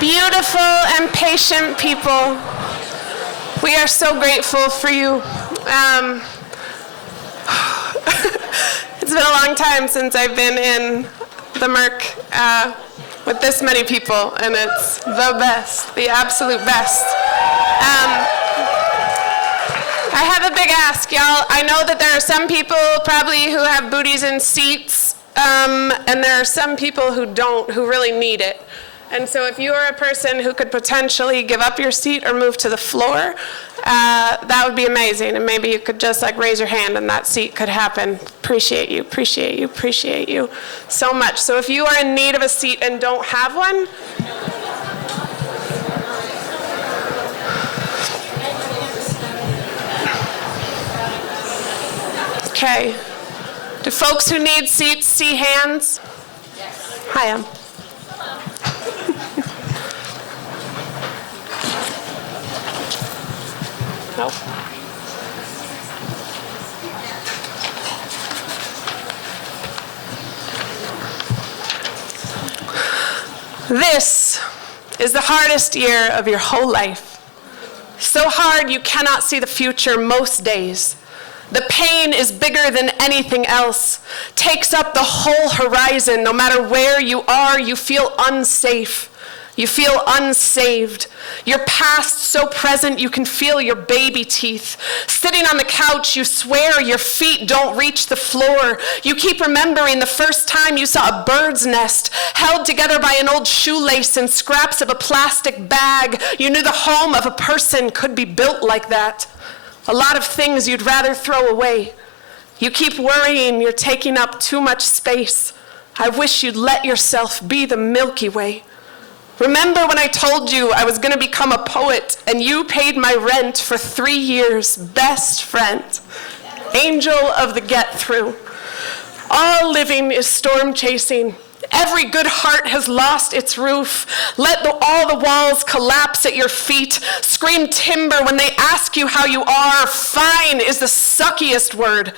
Beautiful and patient people, we are so grateful for you. It's been a long time since I've been in the Merc with this many people, and it's the best, the absolute best. I have a big ask, y'all. I know that there are some people probably who have booties in seats, and there are some people who don't, who really need it. And so if you are a person who could potentially give up your seat or move to the floor, that would be amazing. And maybe you could just raise your hand and that seat could happen. Appreciate you, appreciate you, appreciate you so much. So if you are in need of a seat and don't have one, okay. Do folks who need seats see hands? Yes. Hi, Nope. This is the hardest year of your whole life. So hard you cannot see the future most days. The pain is bigger than anything else, takes up the whole horizon. No matter where you are, you feel unsafe. You feel unsaved. Your past so present you can feel your baby teeth. Sitting on the couch, you swear your feet don't reach the floor. You keep remembering the first time you saw a bird's nest held together by an old shoelace and scraps of a plastic bag. You knew the home of a person could be built like that. A lot of things you'd rather throw away. You keep worrying you're taking up too much space. I wish you'd let yourself be the Milky Way. Remember when I told you I was going to become a poet and you paid my rent for 3 years? Best friend. Angel of the get-through. All living is storm chasing. Every good heart has lost its roof. Let all the walls collapse at your feet. Scream timber when they ask you how you are. Fine is the suckiest word.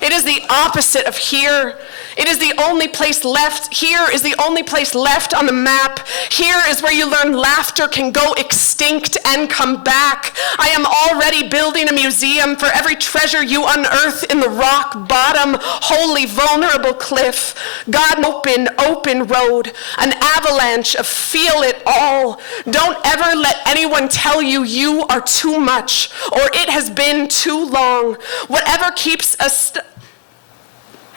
It is the opposite of here. It is the only place left. Here is the only place left on the map. Here is where you learn laughter can go extinct and come back. I am already building a museum for every treasure you unearth in the rock bottom, holy, vulnerable cliff. God, open road, an avalanche of feel it all. Don't ever let anyone tell you you are too much or it has been too long. Whatever keeps us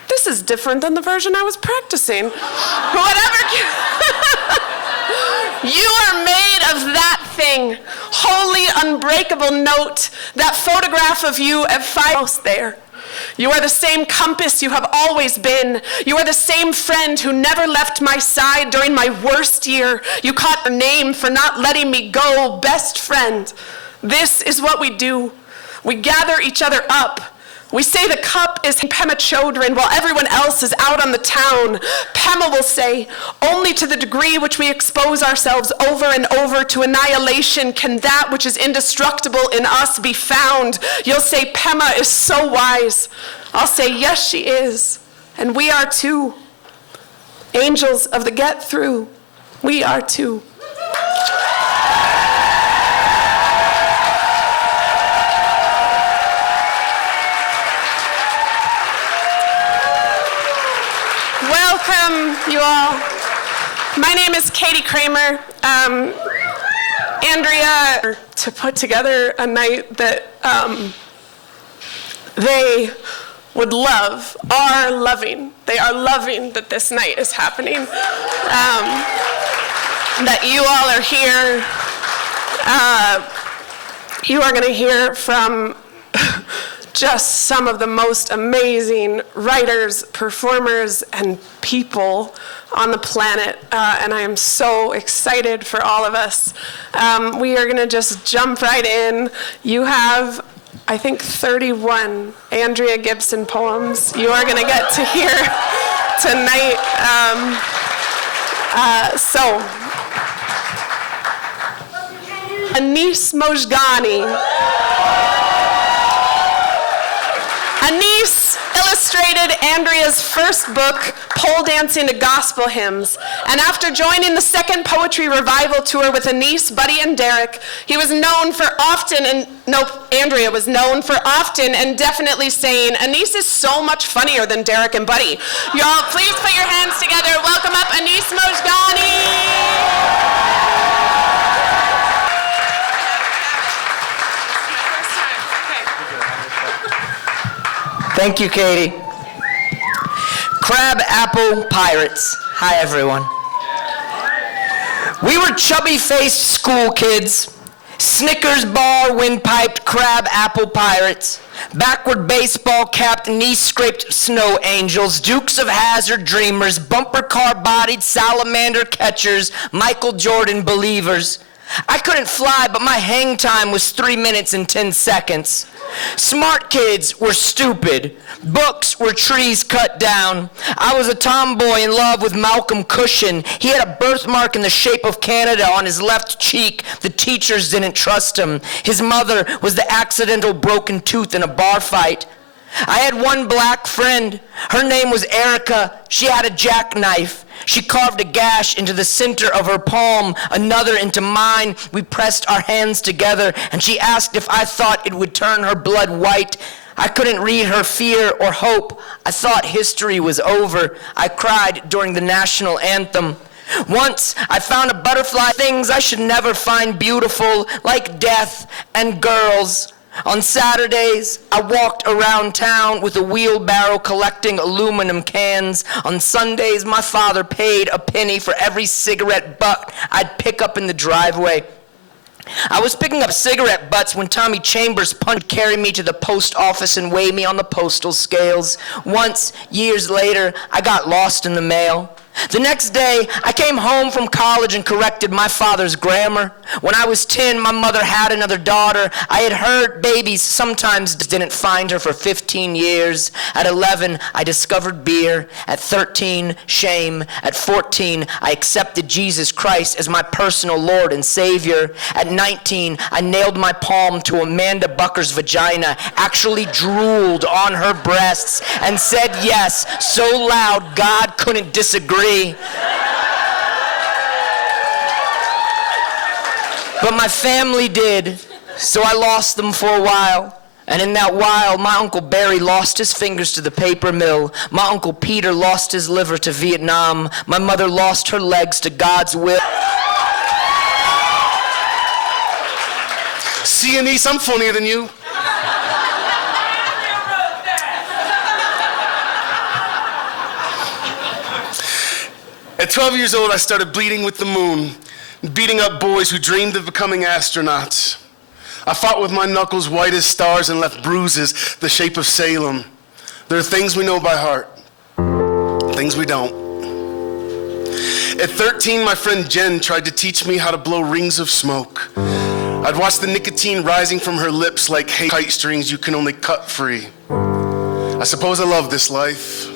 This is different than the version I was practicing. Whatever. You are made of that thing. Holy, unbreakable note. That photograph of you at 5 there. You are the same compass you have always been. You are the same friend who never left my side during my worst year. You caught your name for not letting me go. Best friend. This is what we do. We gather each other up. We say the cup is Pema Chodron while everyone else is out on the town. Pema will say, only to the degree which we expose ourselves over and over to annihilation can that which is indestructible in us be found. You'll say, Pema is so wise. I'll say, yes, she is. And we are too. Angels of the get-through, we are too. Welcome, you all. My name is Katie Kramer. Andrea, to put together a night that they would love, are loving. They are loving that this night is happening. That you all are here. You are going to hear from just some of the most amazing writers, performers, and people on the planet, and I am so excited for all of us. We are going to just jump right in. You have, I think, 31 Andrea Gibson poems you are going to get to hear tonight. So, Anis Mojgani. Anis illustrates illustrated Andrea's first book, Pole Dancing to Gospel Hymns, and after joining the second poetry revival tour with Anise, Buddy, and Derek, Andrea was known for often and definitely saying, Anise is so much funnier than Derek and Buddy. Y'all, please put your hands together. Welcome up Anise Mojdani. Thank you, Katie. Crab Apple Pirates. Hi, everyone. We were chubby-faced school kids, Snickers bar windpiped crab apple pirates, backward baseball capped knee-scraped snow angels, Dukes of Hazzard dreamers, bumper car bodied salamander catchers, Michael Jordan believers. I couldn't fly, but my hang time was 3 minutes and 10 seconds. Smart kids were stupid. Books were trees cut down. I was a tomboy in love with Malcolm Cushion. He had a birthmark in the shape of Canada on his left cheek. The teachers didn't trust him. His mother was the accidental broken tooth in a bar fight. I had one black friend. Her name was Erica. She had a jackknife. She carved a gash into the center of her palm, another into mine. We pressed our hands together, and she asked if I thought it would turn her blood white. I couldn't read her fear or hope. I thought history was over. I cried during the national anthem. Once I found a butterfly, things I should never find beautiful, like death and girls. On Saturdays, I walked around town with a wheelbarrow collecting aluminum cans. On Sundays, my father paid a penny for every cigarette butt I'd pick up in the driveway. I was picking up cigarette butts when Tommy Chambers would carry me to the post office and weigh me on the postal scales. Once, years later, I got lost in the mail. The next day, I came home from college and corrected my father's grammar. When I was 10, my mother had another daughter. I had heard babies sometimes didn't find her for 15 years. At 11, I discovered beer. At 13, shame. At 14, I accepted Jesus Christ as my personal Lord and Savior. At 19, I nailed my palm to Amanda Bucker's vagina, actually drooled on her breasts, and said yes so loud God couldn't disagree. But my family did, so I lost them for a while. And in that while, my Uncle Barry lost his fingers to the paper mill. My Uncle Peter lost his liver to Vietnam. My mother lost her legs to God's will. See, Anise, I'm funnier than you. At 12 years old, I started bleeding with the moon, beating up boys who dreamed of becoming astronauts. I fought with my knuckles white as stars and left bruises the shape of Salem. There are things we know by heart, things we don't. At 13, my friend Jen tried to teach me how to blow rings of smoke. I'd watch the nicotine rising from her lips like kite strings you can only cut free. I suppose I love this life.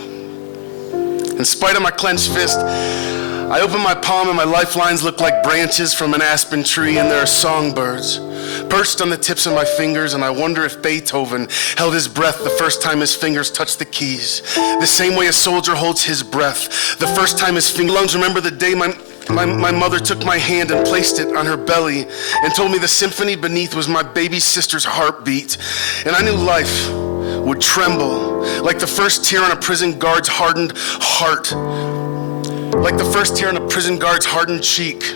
In spite of my clenched fist, I open my palm and my lifelines look like branches from an aspen tree, and there are songbirds perched on the tips of my fingers, and I wonder if Beethoven held his breath the first time his fingers touched the keys, the same way a soldier holds his breath the first time his lungs remember the day my mother took my hand and placed it on her belly and told me the symphony beneath was my baby sister's heartbeat, and I knew life would tremble like the first tear on a prison guard's hardened heart, like the first tear on a prison guard's hardened cheek,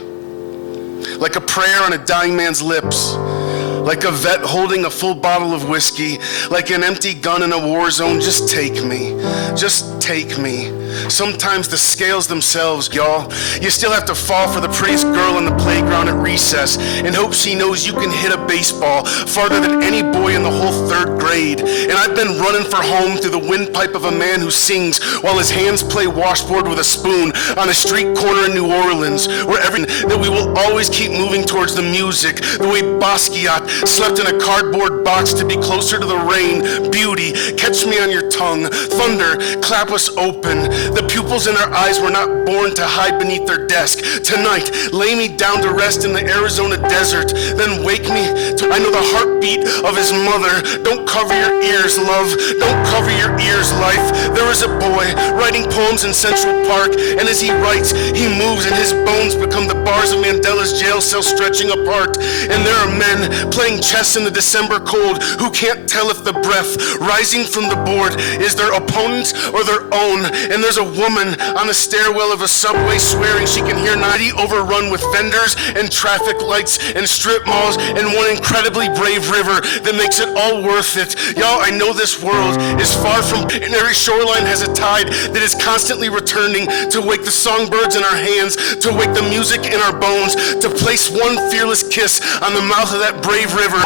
like a prayer on a dying man's lips, like a vet holding a full bottle of whiskey, like an empty gun in a war zone. Just take me. Just take me. Sometimes the scales themselves, y'all. You still have to fall for the prettiest girl in the playground at recess and hope she knows you can hit a baseball farther than any boy in the whole third grade. And I've been running for home through the windpipe of a man who sings while his hands play washboard with a spoon on a street corner in New Orleans, where that we will always keep moving towards the music, the way Basquiat slept in a cardboard box to be closer to the rain. Beauty, catch me on your tongue. Thunder, clap us open. The pupils in her eyes were not born to hide beneath their desk. Tonight, lay me down to rest in the Arizona desert, then wake me to I know the heartbeat of his mother. Don't cover your ears, love. Don't cover your ears, life. There is a boy writing poems in Central Park, and as he writes, he moves and his bones become the bars of Mandela's jail cell stretching apart. And there are men playing chess in the December cold who can't tell if the breath rising from the board is their opponent's or their own. And there's a woman on the stairwell of a subway swearing she can hear Nadi overrun with vendors and traffic lights and strip malls and one incredibly brave river that makes it all worth it. Y'all, I know this world is far from, and every shoreline has a tide that is constantly returning to wake the songbirds in our hands, to wake the music in our bones, to place one fearless kiss on the mouth of that brave river.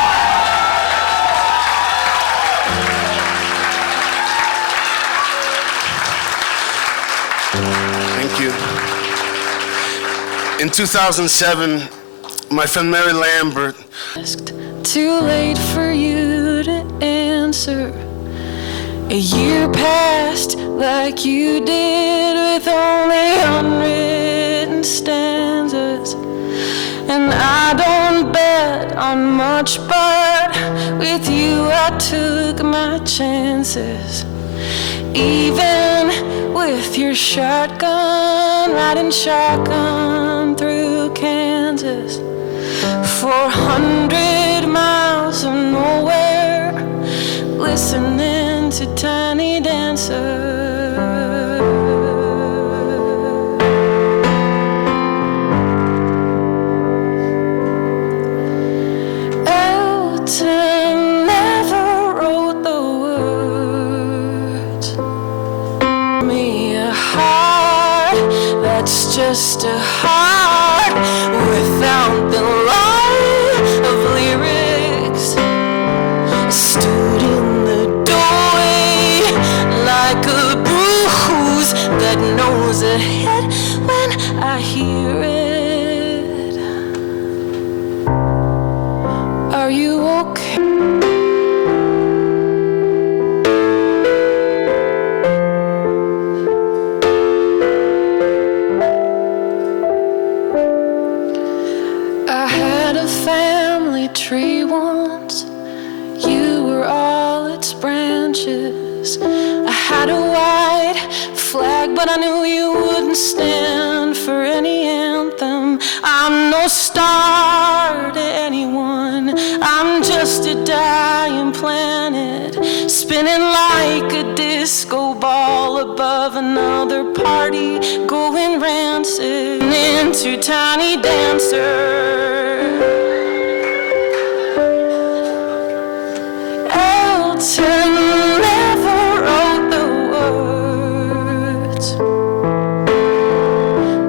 Thank you. In 2007, my friend Mary Lambert. Too late for you to answer. A year passed like you did with only unwritten stanzas. And I don't bet on much, but with you I took my chances. Even with your shotgun, riding shotgun through Kansas. 400 miles of nowhere, listening to Tiny Dancer. Elton never wrote the words. Me a heart that's just a heart without the line of lyrics. Stood in the doorway like a bruise that knows ahead when I hear it. Are you okay? I had a family tree once. You were all its branches. I had a white flag, but I knew you wouldn't stand for any anthem. I'm no star to anyone. I'm just a dying planet, spinning like a disco ball above another party, going rancid into Tiny Dancer. Elton never wrote the words.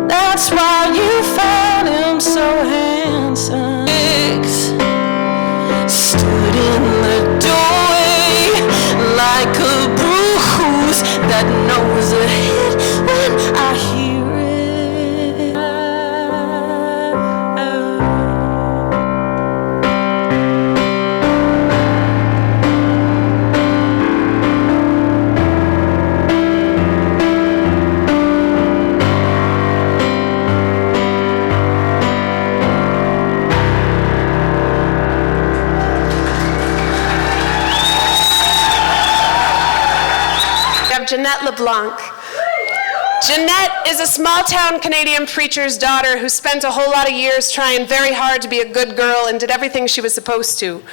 That's why you found him so handsome. Stood in the doorway like a bruise that knows ahead when I hear it. Jeanette LeBlanc. Jeanette is a small-town Canadian preacher's daughter who spent a whole lot of years trying very hard to be a good girl and did everything she was supposed to.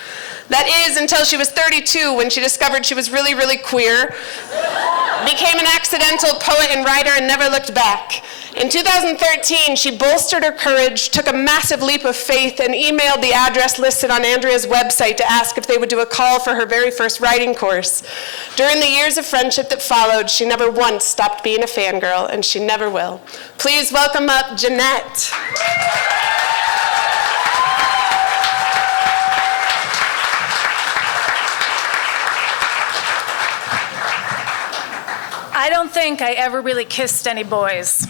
That is, until she was 32 when she discovered she was really, really queer, became an accidental poet and writer, and never looked back. In 2013, she bolstered her courage, took a massive leap of faith, and emailed the address listed on Andrea's website to ask if they would do a call for her very first writing course. During the years of friendship that followed, she never once stopped being a fangirl, and she never will. Please welcome up Jeanette. I don't think I ever really kissed any boys.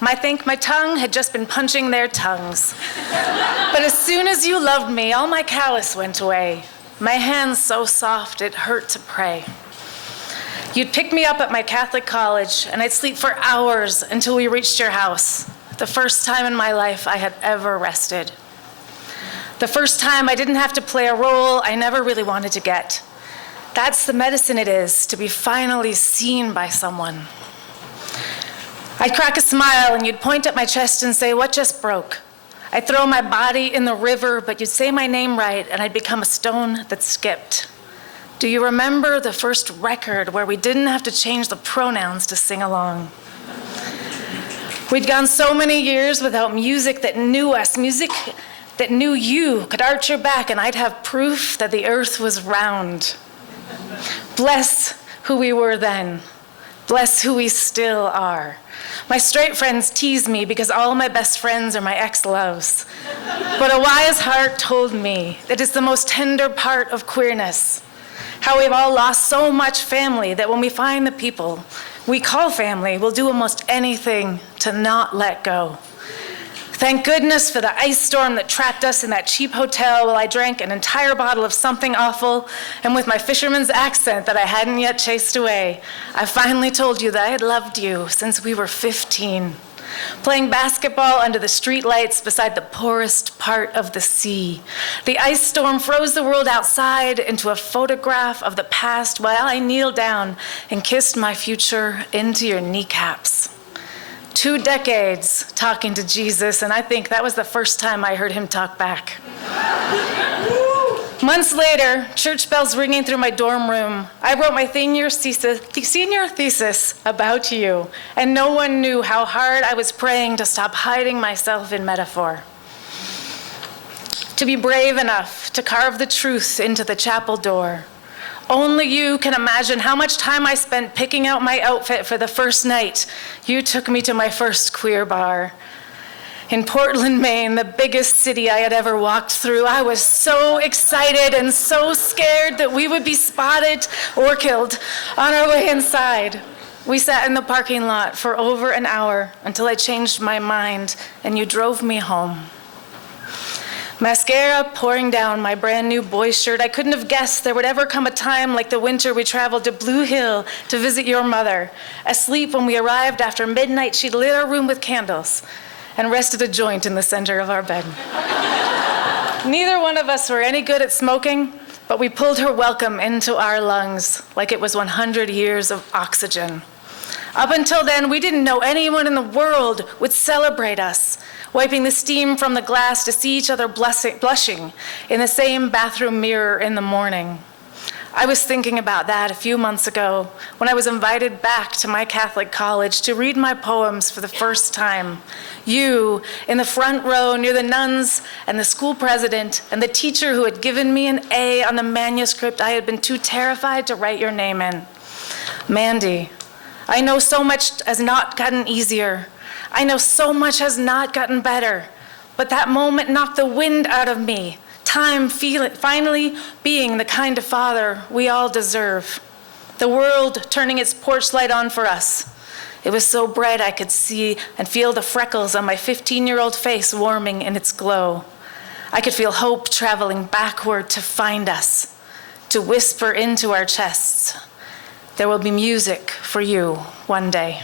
I think my tongue had just been punching their tongues. But as soon as you loved me, all my callous went away. My hands so soft it hurt to pray. You'd pick me up at my Catholic college, and I'd sleep for hours until we reached your house. The first time in my life I had ever rested. The first time I didn't have to play a role I never really wanted to get. That's the medicine it is to be finally seen by someone. I'd crack a smile and you'd point at my chest and say, "What just broke?" I'd throw my body in the river, but you'd say my name right and I'd become a stone that skipped. Do you remember the first record where we didn't have to change the pronouns to sing along? We'd gone so many years without music that knew us, music that knew you, could arch your back and I'd have proof that the earth was round. Bless who we were then. Bless who we still are. My straight friends tease me because all my best friends are my ex-loves. But a wise heart told me that it's the most tender part of queerness. How we've all lost so much family that when we find the people we call family, we'll do almost anything to not let go. Thank goodness for the ice storm that trapped us in that cheap hotel while I drank an entire bottle of something awful, and with my fisherman's accent that I hadn't yet chased away, I finally told you that I had loved you since we were 15. Playing basketball under the streetlights beside the poorest part of the sea. The ice storm froze the world outside into a photograph of the past while I kneeled down and kissed my future into your kneecaps. 2 decades talking to Jesus, and I think that was the first time I heard him talk back. Months later, church bells ringing through my dorm room, I wrote my senior thesis about you, and no one knew how hard I was praying to stop hiding myself in metaphor. To be brave enough to carve the truth into the chapel door. Only you can imagine how much time I spent picking out my outfit for the first night you took me to my first queer bar. In Portland, Maine, the biggest city I had ever walked through, I was so excited and so scared that we would be spotted or killed on our way inside. We sat in the parking lot for over an hour until I changed my mind and you drove me home. Mascara pouring down my brand new boy's shirt. I couldn't have guessed there would ever come a time like the winter we traveled to Blue Hill to visit your mother. Asleep when we arrived after midnight, she'd lit our room with candles and rested a joint in the center of our bed. Neither one of us were any good at smoking, but we pulled her welcome into our lungs like it was 100 years of oxygen. Up until then, we didn't know anyone in the world would celebrate us, wiping the steam from the glass to see each other blushing in the same bathroom mirror in the morning. I was thinking about that a few months ago when I was invited back to my Catholic college to read my poems for the first time. You, in the front row near the nuns and the school president and the teacher who had given me an A on the manuscript I had been too terrified to write your name in. Mandy, I know so much has not gotten easier. I know so much has not gotten better, but that moment knocked the wind out of me. Time finally being the kind of father we all deserve. The world turning its porch light on for us. It was so bright I could see and feel the freckles on my 15-year-old face warming in its glow. I could feel hope traveling backward to find us, to whisper into our chests. There will be music for you one day.